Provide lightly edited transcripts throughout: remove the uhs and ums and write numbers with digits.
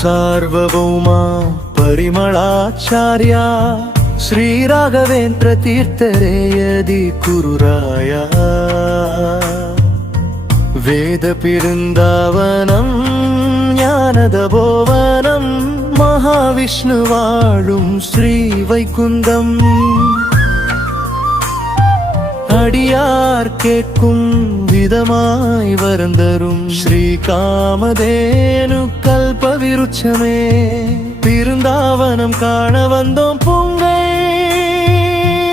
ಸಾರ್ವಭೌಮ ಪರಿಮಳಾಚಾರ್ಯ ಶ್ರೀ ರಾಘವೇಂದ್ರ ತೀರ್ಥರೇಯದಿ ಕುರುರಾಯ ವೇದ ಪಿರುಂದಾವನಂ ஞானத போவனம் மகாவிஷ்ணு வாழும் ஸ்ரீ வைகுந்தம் அடியார் கேட்கும் விதமாய் வரந்தரும் ஸ்ரீ காமதேனு கல்ப விருட்சமே பிருந்தாவனம் காண வந்தோம் பொங்கை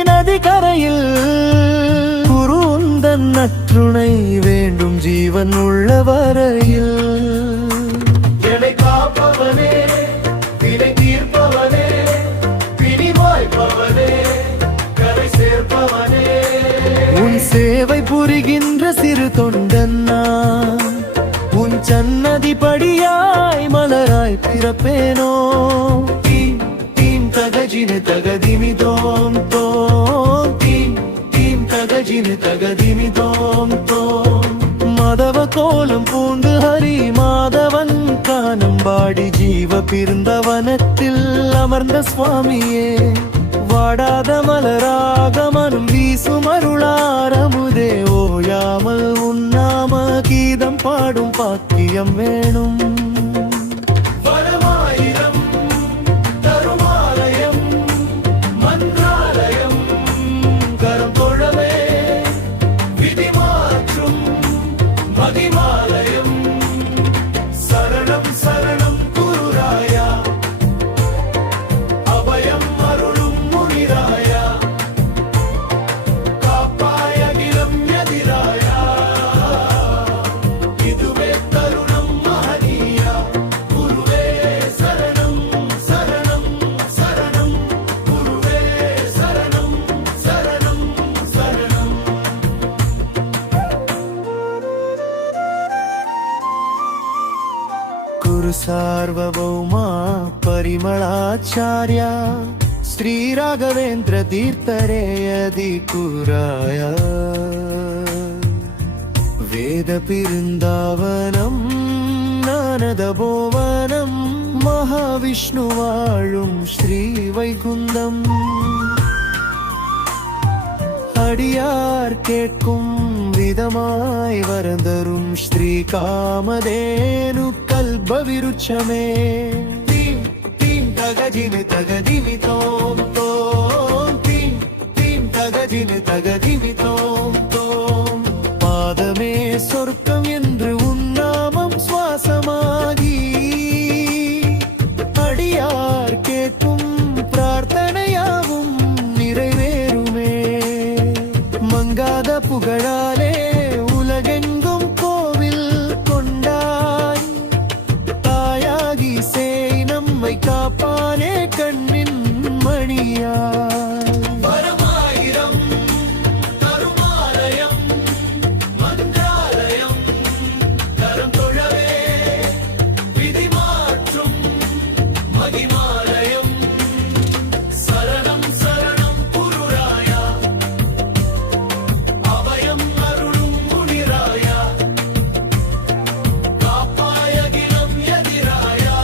நதி கரையில் குரு உந்தன் நற்றுணை வேண்டும் ஜீவன் உள்ள வரையில் என்னை காப்பவனே வினை தீர்ப்பவனே பிணி வாய்ப்பவனே கரை சேர்ப்பவனே உன் சேவை புரிகின்ற சிறு தொண்டன் நான் உன் சன்னதி படியாய் மலராய் பிறப்பேனோ தீம் தீம் தகஜினு தகதிமி தோம் தோம் தீம் தீம் தகஜினு தகதிமி தோம் தோம் மதவ கோலம் பூண்டு ஹரி மாதவன் கானம் பாடி ஜீவ பிருந்தவனத்தில் அமர்ந்த சுவாமியே வாடாத மலராக மனம் வீசும் அருளாரமுதே ஓயாமல் உன்னாம கீதம் பாடும் பாக்கியம் வேணும் வரமாயிரம் தருமாலயம் மன்றாலயம் கரம் தொழவே விதி மாற்றும் மகிமாலயம் சரணம் சரணம் குருராயா அபயம் அருளும் முனிராயா காப்பாய அகிலம் எதிராயா இதுவே தருணம் மகனீயா குருவே சரணம் சரணம் சரணம் குருவே சரணம் சரணம் சரணம் குரு சார்வபௌமா ಪರಿಮಳಾಚಾರ್ಯ ಶ್ರೀ ರಾಘವೇಂದ್ರ ತೀರ್ಥರೇಯದಿ ಕುರಾಯ ವೇದ பிருந்தாவனம் ஞானத போவனம் மகாவிஷ்ணு வாழும் ஸ்ரீ வைகுந்தம் அடியார் கேட்கும் விதமாய் வரந்தரும் ஸ்ரீ காமதேனு கல்ப விருட்சமே தகஜினு தகதிமி தோம் தோம் தீம் தீம் தகஜினு தகதிமி தோம் தோம் பாதமே சொர்க்கம் என்று உன்னாமம் சுவாசமாகி அடியார் கேட்கும் பிரார்த்தனையாவும் நிறைவேறுமே மங்காத புகழாலே உலகெங்கும் கோவில் கொண்டாய் தாயாகி சேய் நம்மை காப்பானே கண்ணின் மணியாய் வரமாயிரம் தருமாலயம் மன்றாலயம் கரம் தொழவே விதி மாற்றும் மகிமாலயம் சரணம் சரணம் குருராயா அபயம் அருளும் முனிராயா காப்பாய அகிலம் எதிராயா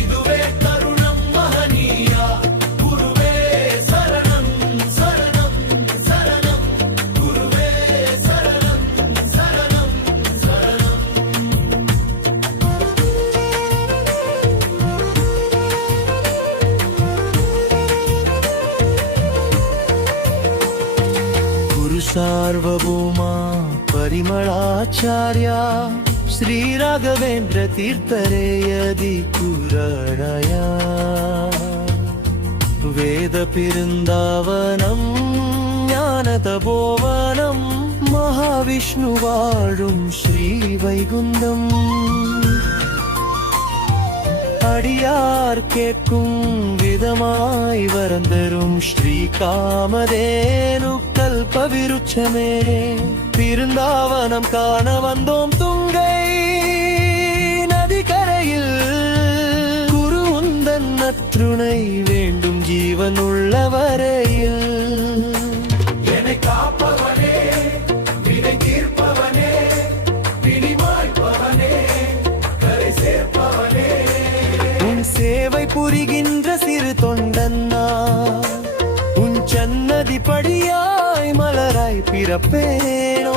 இதுவே தருணம் மகனீயா குருவே சரணம் சரணம் சரணம் குருவே சரணம் சரணம் சரணம் குரு சார்வபௌமா ಪರಿಮಳಾಚಾರ್ಯ ಶ್ರೀ ರಾಘವೇಂದ್ರ ತೀರ್ಥರೇಯದಿ ಕುರಾಯ ವೇದ பிருந்தாவனம் ஞானத போவனம் மகாவிஷ்ணு வாழும் ஸ்ரீ வைகுந்தம் அடியார் கேட்கும் விதமாய் வரந்தரும் ஸ்ரீ காமதேனு கல்ப விருட்சமே பிருந்தாவனம் காண வந்தோம் துங்கை நதி கரையில் குரு உந்தன் நற்றுணை வேண்டும் ஜீவன் உள்ள வரையில் என்னை காப்பவனே வினை தீர்ப்பவனே பிணி வாய்ப்பவனே கரை சேர்ப்பவனே படிப்படியாய் மலராய் பிறப்பேனோ